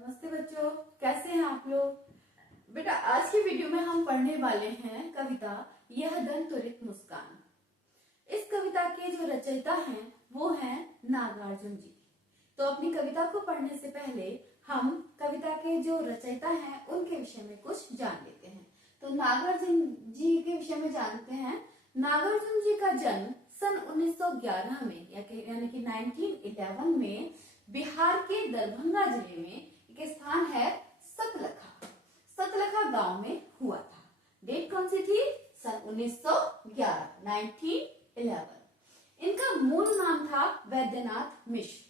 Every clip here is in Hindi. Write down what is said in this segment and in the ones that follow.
नमस्ते बच्चों, कैसे हैं आप लोग। बेटा आज की वीडियो में हम पढ़ने वाले हैं कविता यह दंत त्वरित मुस्कान। इस कविता के जो रचयिता हैं वो हैं नागार्जुन जी। तो अपनी कविता को पढ़ने से पहले हम कविता के जो रचयिता हैं उनके विषय में कुछ जान लेते हैं। तो नागार्जुन जी के विषय में जानते हैं। नागार्जुन जी का जन्म सन 1911 में यानी कि 1911 में बिहार के दरभंगा जिले में एक स्थान है सतलखा गांव में हुआ था। डेट कौन सी थी? सन 1911 1911। इनका मूल नाम था वैद्यनाथ मिश्र,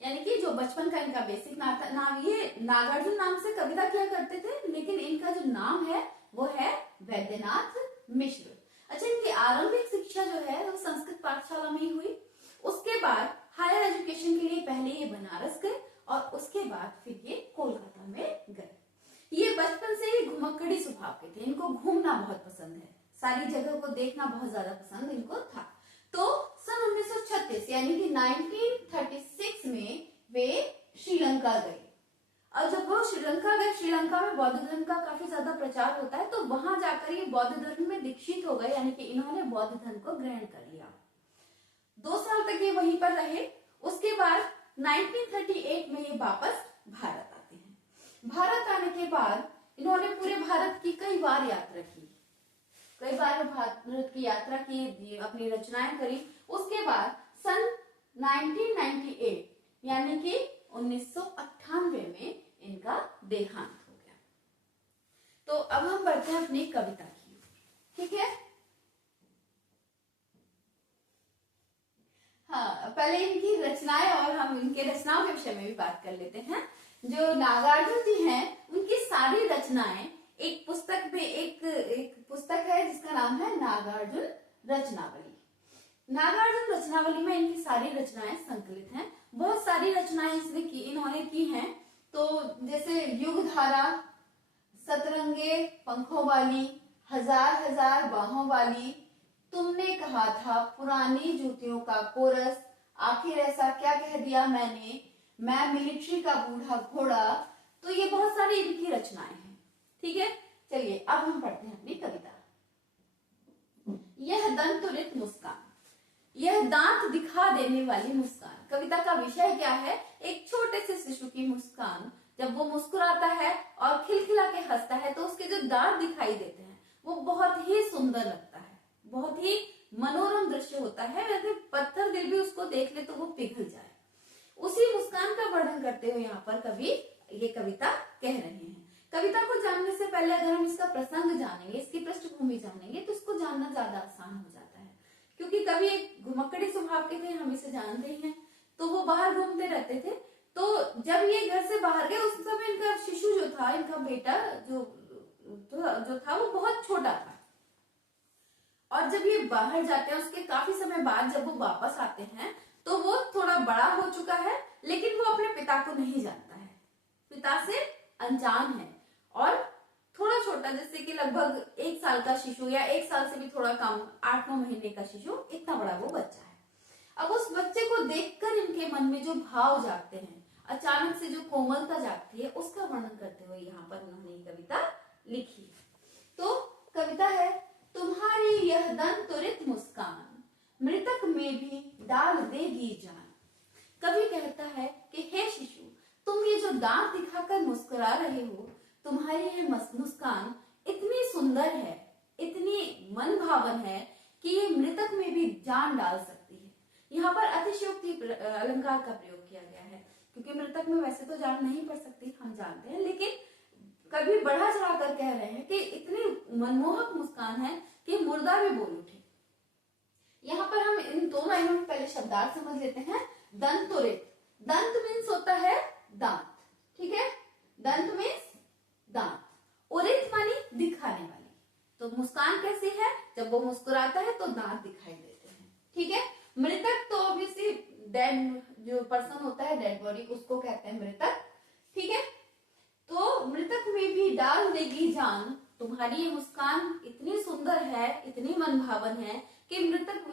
यानी कि जो बचपन का इनका बेसिक नाम ये नागार्जुन नाम से कविता किया करते थे, लेकिन इनका जो नाम है वो है वैद्यनाथ मिश्र। अच्छा, इनकी आरंभिक शिक्षा जो है वो संस्कृत पाठशाला में ही हुई। उसके बाद हायर एजुकेशन के लिए पहले ये बनारस गए और उसके बाद फिर ये कोलकाता में गए। ये बचपन से ही घुमक्कड़ी स्वभाव के थे। इनको घूमना बहुत पसंद है, सारी जगह को देखना बहुत ज्यादा पसंद इनको था। तो सन 1936 यानी कि 1936 में वे श्रीलंका गए। और जब वो श्रीलंका गए, श्रीलंका में बौद्ध धर्म का काफी ज्यादा प्रचार होता है, तो वहां जाकर ये बौद्ध धर्म में दीक्षित हो गए, यानी कि इन्होंने बौद्ध धर्म को ग्रहण कर लिया। 2 साल तक ये वहीं पर रहे। उसके बाद 1938 में ये वापस भारत आते हैं। भारत आने के बाद इन्होंने पूरे भारत की कई बार यात्रा की, कई बार भारत की यात्रा की, अपनी रचनाएं करी। उसके बाद सन 1998 यानी कि 1998 में इनका देहांत हो गया। तो अब हम बढ़ते हैं अपनी कविता की, ठीक है। हाँ, पहले इनकी रचनाएं और हम इनके रचनाओं के विषय में भी बात कर लेते हैं। जो नागार्जुन जी हैं उनकी सारी रचनाएं एक पुस्तक में एक पुस्तक है जिसका नाम है नागार्जुन रचनावली। नागार्जुन रचनावली में इनकी सारी रचनाएं संकलित हैं। बहुत सारी रचनाएं इन्होंने की हैं। तो जैसे युगधारा, सतरंगे पंखों वाली, हजार हजार बाहों वाली, तुमने कहा था, पुरानी जूतियों का कोरस, आखिर ऐसा क्या कह दिया मैंने, मैं मिलिट्री का बूढ़ा घोड़ा। तो ये बहुत सारी इनकी रचनाएं हैं, ठीक है। चलिए अब हम पढ़ते हैं अपनी कविता। यह दंत त्वरित मुस्कान, यह दांत दिखा देने वाली मुस्कान। कविता का विषय क्या है? एक छोटे से शिशु की मुस्कान। जब वो मुस्कुराता है और खिलखिला के हंसता है तो उसके जो दांत दिखाई देते हैं वो बहुत ही सुंदर लगता है, बहुत ही मनोरम दृश्य होता है। वैसे पत्थर दिल भी उसको देख ले तो वो पिघल जाए। उसी मुस्कान का वर्णन करते हुए यहाँ पर कवि ये कविता कह रहे हैं। कविता को जानने से पहले अगर हम इसका प्रसंग जानेंगे, इसकी पृष्ठभूमि जानेंगे, तो इसको जानना ज्यादा आसान हो जाता है। क्योंकि कवि एक घुमक्कड़ी स्वभाव के थे, हम इसे जानते ही हैं। तो वो बाहर घूमते रहते थे। तो जब ये घर से बाहर गए उस समय इनका शिशु जो था, इनका बेटा जो था वो बहुत छोटा था। और जब ये बाहर जाते हैं उसके काफी समय बाद जब वो वापस आते हैं तो वो थोड़ा बड़ा हो चुका है, लेकिन वो अपने पिता को नहीं जानता है, पिता से अनजान है और थोड़ा छोटा, जैसे कि लगभग 1 साल का शिशु या 1 साल से भी थोड़ा कम, 8-9 महीने का शिशु, इतना बड़ा वो बच्चा है। अब उस बच्चे को देखकर इनके मन में जो भाव जागते हैं, अचानक से जो कोमलता जागती है, उसका वर्णन करते हुए यहाँ पर उन्होंने कविता लिखी। तो कविता है, तुम्हारी यह दंत त्वरित मुस्कान मृतक में भी डाल देगी जान। कवि कहता है कि हे शिशु, तुम ये जो दांत दिखाकर मुस्कुरा रहे हो, तुम्हारी यह मुस्कान इतनी सुंदर है, इतनी मन भावन है कि ये मृतक में भी जान डाल सकती है। यहाँ पर अतिशयोक्ति अलंकार का प्रयोग किया गया है, क्योंकि मृतक में वैसे तो जान नहीं पड़ सकती, हम जानते हैं, लेकिन कभी बढ़ा चढ़ाकर कह रहे हैं कि इतनी मनमोहक मुस्कान है कि मुर्दा भी बोल उठे। यहाँ पर हम इन दोनों लाइनों में पहले शब्दार्थ समझ लेते हैं। दंत त्वरित, दंत मीन्स होता है दांत, ठीक है। दंत मीन्स दांत, उरित मानी दिखाने वाली। तो मुस्कान कैसी है? जब वो मुस्कुराता है तो दांत दिखाई देते हैं, ठीक है। मृतक तो ऑब्वियसली डेड जो पर्सन होता है, डेड बॉडी, उसको कहते हैं मृतक, ठीक है। तो मृतक में भी डाल देगी जान, तुम्हारी ये मुस्कान इतनी सुंदर है, इतनी मनभावन है कि मृतक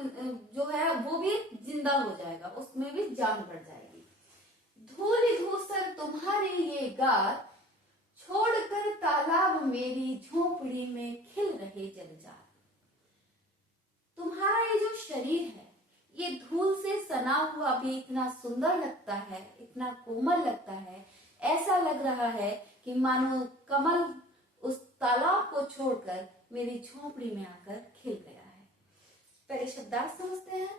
जो है वो भी जिंदा हो जाएगा, उसमें भी जान बढ़ जाएगी। धूल धूसर तुम्हारे तुम्हारे ये गात, छोड़कर तालाब मेरी झोपड़ी में खिल रहे जलजात। तुम्हारा ये जो शरीर है ये धूल से सना हुआ भी इतना सुंदर लगता है, इतना कोमल लगता है, ऐसा लग रहा है कि मानो कमल उस तालाब को छोड़कर मेरी झोपड़ी में आकर खिल गया है। पहले शब्दार्थ समझते हैं।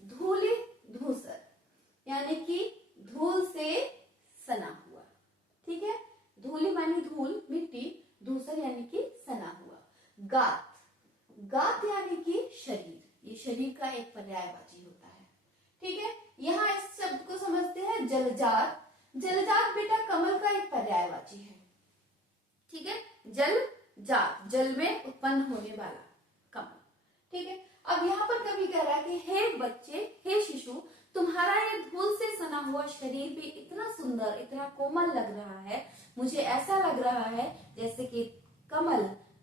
धूलि धूसर यानी कि धूल से सना हुआ, ठीक है। धूलि मानी धूल, मिट्टी, धूसर यानी कि सना हुआ। गात, गात यानी कि शरीर, ये शरीर का एक पर्यायवाची होता है, ठीक है। यहाँ इस शब्द को समझते हैं जलजात। जलजात बेटा कमल का एक पर्यायवाची है, ठीक है। जल जात, जल में उत्पन्न होने वाला कमल, ठीक है। अब यहाँ पर कवि कह रहा है कि हे बच्चे, हे शिशु, तुम्हारा ये धूल से सना हुआ शरीर भी इतना सुंदर, इतना कोमल लग रहा है, मुझे ऐसा लग रहा है जैसे कि कमल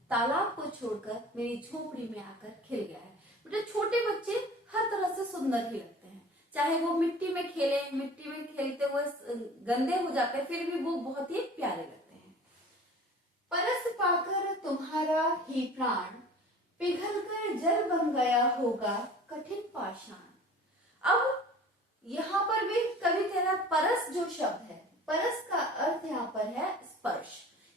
तालाब को छोड़कर मेरी झोपड़ी में आकर खिल गया है। बेटा छोटे बच्चे हर तरह से सुंदर ही लगते हैं, चाहे वो मिट्टी में खेले, मिट्टी में खेलते हुए गंदे हो जाते हैं, फिर भी वो बहुत ही प्यारे लगते हैं। परस पाकर तुम्हारा ही प्राण, पिघल कर जल बन गया होगा कठिन पाषाण। अब यहाँ पर भी कवि कह रहा परस जो शब्द है, परस का अर्थ यहाँ पर है स्पर्श।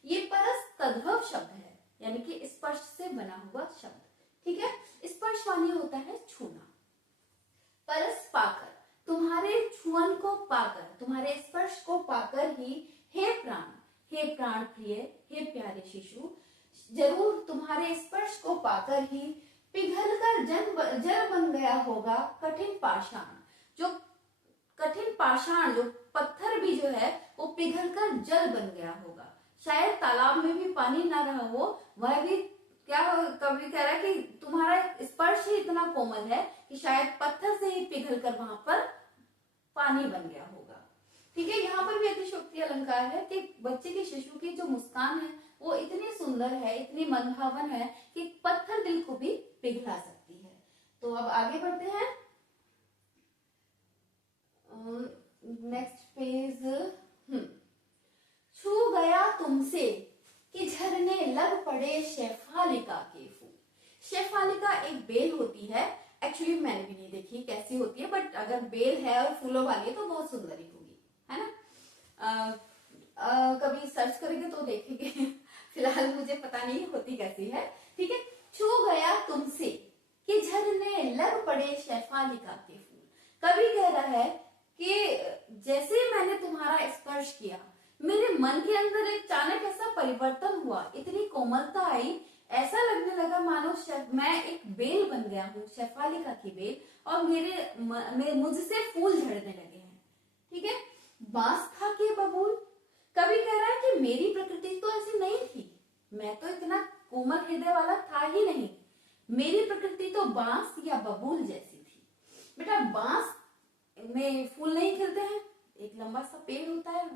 ये परस तद्भव शब्द है, यानी कि स्पर्श से बना हुआ शब्द, ठीक है। स्पर्श मानी होता है छूना। परस पाकर, तुम्हारे छुअन को पाकर, तुम्हारे स्पर्श को पाकर ही हे प्राण, हे प्राण प्रिय, हे प्यारे शिशु, जरूर तुम्हारे स्पर्श को पाकर ही पिघलकर जल बन गया होगा कठिन पाषाण। जो कठिन पाषाण, जो पत्थर भी जो है वो पिघलकर जल बन गया होगा। शायद तालाब में भी पानी ना रहा हो, वह भी क्या कवि कह रहा है कि तुम्हारा स्पर्श ही इतना कोमल है कि शायद पत्थर से ही पिघलकर वहां पर पानी बन गया होगा, ठीक है। यहाँ पर भी अतिशयोक्ति अलंकार है कि बच्चे के, शिशु की जो मुस्कान है वो इतनी सुंदर है, इतनी मनभावन है कि पत्थर दिल को भी पिघला सकती है। तो अब आगे बढ़ते हैं, नेक्स्ट पेज। छू गया तुमसे कि झरने लग पड़े शेफालिका के फूल। शेफालिका एक बेल होती है, एक्चुअली मैंने भी नहीं देखी कैसी होती है, बट अगर बेल है और फूलों वाली है तो बहुत सुंदर ही होगी, है ना। कभी सर्च करेंगे तो देखेंगे फिलहाल मुझे पता नहीं होती कैसी है, ठीक है। छू गया तुमसे कि झरने लग पड़े शेफालिका के फूल। कवि कह रहा है कि जैसे मैंने तुम्हारा स्पर्श किया, मेरे मन के अंदर एक अचानक ऐसा परिवर्तन हुआ, इतनी कोमलता आई, ऐसा लगने लगा मानो मैं एक बेल बन गया हूँ, शेफालिका की बेल, और मेरे मुझसे फूल झड़ने लगे हैं, ठीक है। बांस था कि बबूल, कवि कह रहा है कि मेरी प्रकृति तो ऐसी नहीं थी, मैं तो इतना कोमल हृदय वाला था ही नहीं, मेरी प्रकृति तो बांस या बबूल जैसी थी। बेटा बांस में फूल नहीं खिलते हैं, एक लंबा सा पेड़ होता है,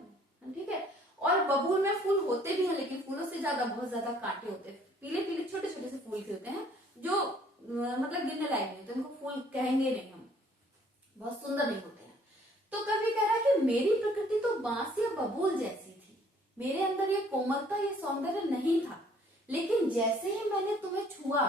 ठीक है, और बबूल में फूल होते भी हैं, लेकिन फूलों से ज्यादा बहुत ज्यादा कांटे होते हैं, पीले पीले छोटे छोटे से फूल के होते हैं, जो मतलब गिनने लायक नहीं होते, उनको फूल कहेंगे नहीं हम, बहुत सुंदर नहीं होते हैं। तो कवि कह रहा है कि मेरी प्रकृति तो बांस या बबूल जैसी थी, मेरे अंदर ये कोमलता, ये सौंदर्य नहीं था, लेकिन जैसे ही मैंने तुम्हें छुआ,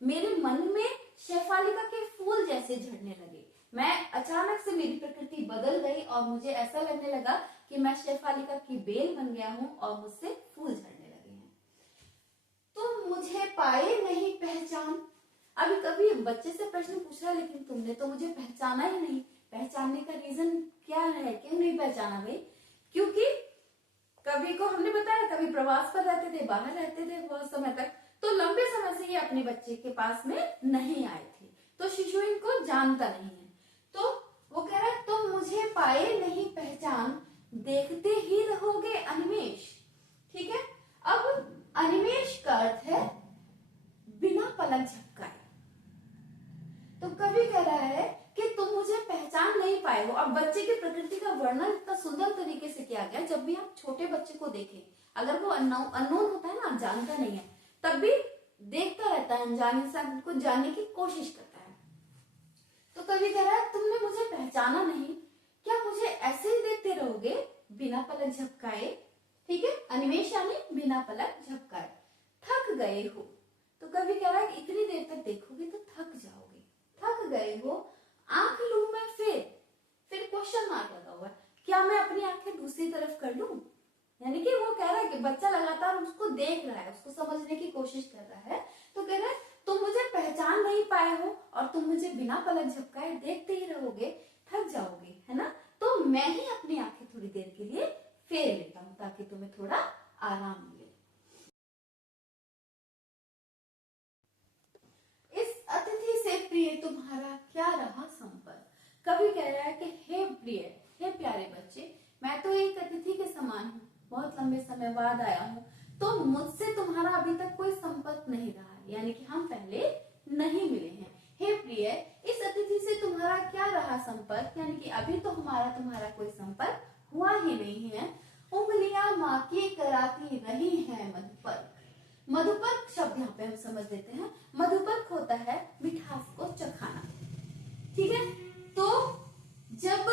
मेरे मन में शेफालिका के फूल जैसे झड़ने लगे। मैं अचानक से, मेरी प्रकृति बदल गई और मुझे ऐसा लगने लगा कि मैं शेफालिका की बेल बन गया हूँ और मुझसे फूल झड़ने लगे हैं। तुम मुझे पाए नहीं पहचान। अभी कभी बच्चे से प्रश्न पूछ रहा है, लेकिन तुमने तो मुझे पहचाना ही नहीं। पहचानने का रीजन क्या है, क्यों नहीं पहचाना भाई? क्योंकि कवि को हमने बताया, कभी प्रवास पर रहते थे, बाहर रहते थे बहुत समय तक, तो लंबे समय से ये अपने बच्चे के पास में नहीं आए थे, तो शिशु इनको जानता नहीं है। तो वो कह रहा है तुम मुझे पाए नहीं पहचान, देखते ही रहोगे अनिमेष, ठीक है। अब अनिमेष का अर्थ है बिना पलक झपकाए। तो कवि कह रहा है कि तुम मुझे पहचान नहीं पाए हो। अब बच्चे की प्रकृति का वर्णन इतना सुंदर तरीके से किया गया। जब भी आप छोटे बच्चे को देखें, अगर वो अननोन होता है ना, जानता नहीं है, तब भी देखता रहता है, अनजान इंसान को जानने की कोशिश करता है। तो कवि कह रहा है तुमने मुझे पहचाना नहीं, क्या मुझे ऐसे ही देखते रहोगे? बिना पलक झपकाए, ठीक है, अनिमेष यानी बिना पलक झपकाए। थक गए हो, तो कवि कह रहा है कि इतनी देर तक देखोगे तो थक जाओगे। थक गए हो, आंख लूं मैं फिर क्वेश्चन मार्क लगा हुआ है, क्या मैं अपनी आंखें दूसरी तरफ कर लूं? यानी कि वो कह रहा है कि बच्चा लगातार उसको देख रहा है, उसको समझने की कोशिश कर रहा है। तो कह रहा है तुम मुझे पहचान नहीं पाए हो और तुम मुझे बिना पलक झपकाए देखते ही रहोगे, थक जाओगे, है ना? तो मैं ही अपनी आंखें थोड़ी देर के लिए फेर लेता हूं ताकि तुम्हें थोड़ा आराम मिले। इस अतिथि से प्रिय तुम्हारा क्या रहा संपर्क? कवि कह रहा है कि हे प्रिय, हे प्यारे बच्चे, मैं तो एक अतिथि के समान हूँ, बहुत लंबे समय बाद आया हूँ, तो मुझसे तुम्हारा अभी तक कोई संपर्क नहीं रहा है, यानी कि हम पहले नहीं मिले हैं। हे प्रिय, इस अतिथि से तुम्हारा क्या रहा संपर्क, यानी कि अभी तो तुम्हारा कोई संपर्क हुआ ही नहीं है। उंगलियां माँ की कराती रही है मधुपर्क। मधुपर्क शब्द यहाँ पे हम समझ लेते हैं। मधुपर्क होता है मिठास को चखाना, ठीक है। तो जब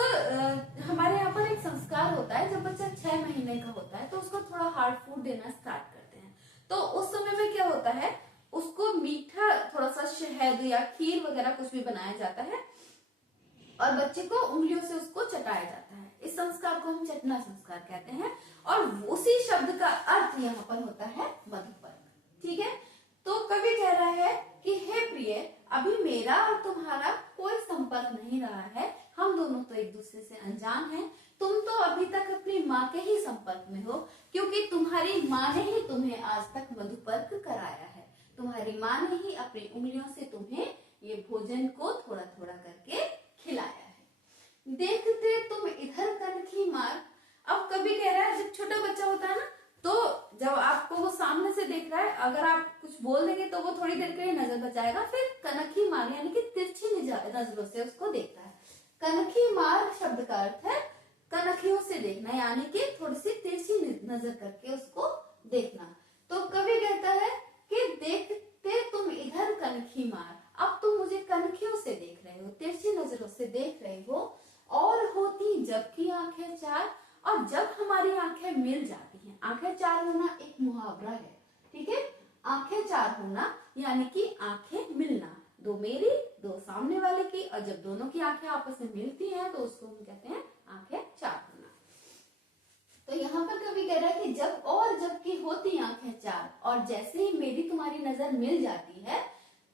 हमारे यहाँ पर एक संस्कार होता है, जब बच्चा 6 महीने का होता है तो उसको थोड़ा हार्ड फूड देना स्टार्ट करते हैं। तो उस समय में क्या होता है, उसको मीठा थोड़ा सा शहद या खीर वगैरह कुछ भी बनाया जाता है और बच्चे को उंगलियों से उसको चटाया जाता है। इस संस्कार को हम चटना संस्कार कहते हैं और उसी शब्द का अर्थ यहाँ पर होता है मधुपर्क, ठीक है। तो कवि कह रहा है कि हे प्रिय, अभी मेरा और तुम्हारा कोई संपर्क नहीं रहा है, हम दोनों तो एक दूसरे से अनजान हैं। तुम तो अभी तक अपनी माँ के ही संपर्क में हो, क्योंकि तुम्हारी माँ ने ही तुम्हें आज तक मधुपर्क कराया है। तुम्हारी माँ ने ही अपनी उंगलियों से तुम्हें ये भोजन को थोड़ा थोड़ा करके खिलाया है। देखते तुम इधर कनखी मार। अब कभी कह रहा है, जब छोटा बच्चा होता है ना, तो जब आपको वो सामने से देख रहा है, अगर आप कुछ बोल देंगे तो वो थोड़ी देर के लिए नजर बचाएगा, फिर कनखी मार यानी कि तिरछी नजरों से उसको देखता है। कनखी मार शब्द का अर्थ है कनखियों से देखना, यानी कि थोड़ी सी तिरछी नजर करके उसको देखना। तो कवि कहता है कि देखते तुम इधर कनखी मार, अब तुम मुझे कनखियों से देख रहे हो, तिरछी नजरों से देख रहे हो। और होती जबकि आंखें चार, और जब हमारी आंखें मिल जाती हैं, आंखें चार होना एक मुहावरा है, ठीक है। आंखें चार होना यानी कि आंखें मिलना, दो मेरी दो सामने वाले की, और जब दोनों की आंखें आपस में मिलती हैं तो उसको हम कहते हैं आंखें चार होना। तो यहाँ पर कवि कह रहा है कि जब और जबकि होती आंखें चार, और जैसे ही मेरी तुम्हारी नजर मिल जाती है,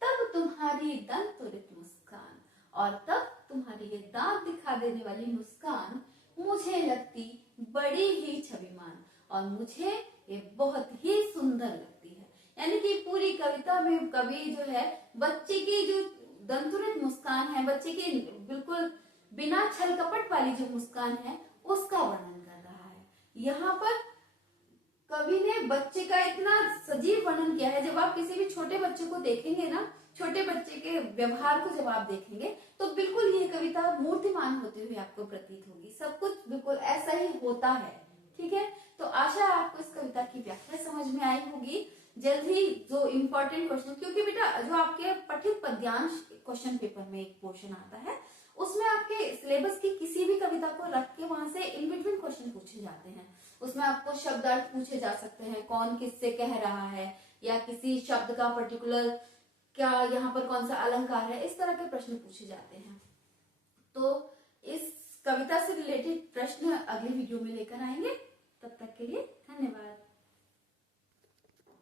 तब तुम्हारी दंतुरित मुस्कान, और तब तुम्हारी ये दांत दिखा देने वाली मुस्कान मुझे लगती बड़ी ही छविमान, और मुझे ये बहुत ही सुंदर लगती है। यानी कि पूरी कविता में कवि जो है बच्चे की जो दंतुरित मुस्कान है, बच्चे की बिल्कुल बिना छल कपट वाली जो मुस्कान है, उसका वर्णन कर रहा है। यहाँ पर कवि ने बच्चे का इतना सजीव वर्णन किया है। जब आप किसी भी छोटे बच्चे को देखेंगे ना, छोटे बच्चे के व्यवहार को जब आप देखेंगे तो बिल्कुल ये कविता मूर्तिमान होते हुए आपको प्रतीत होगी। सब कुछ बिल्कुल ऐसा ही होता है, ठीक है। तो आशा है आपको इस कविता की व्याख्या समझ में आई होगी। जल्द ही जो इम्पोर्टेंट क्वेश्चन, क्योंकि बेटा जो आपके पठित पद्यांश क्वेश्चन पेपर में एक पोर्शन आता है, उसमें आपके सिलेबस की किसी भी कविता को रख के वहां से इन बिटवीन क्वेश्चन पूछे जाते हैं। उसमें आपको शब्दार्थ पूछे जा सकते हैं, कौन किससे कह रहा है, या किसी शब्द का पर्टिकुलर क्या यहाँ पर कौन सा अलंकार है, इस तरह के प्रश्न पूछे जाते हैं। तो इस कविता से रिलेटेड प्रश्न अगले वीडियो में लेकर आएंगे।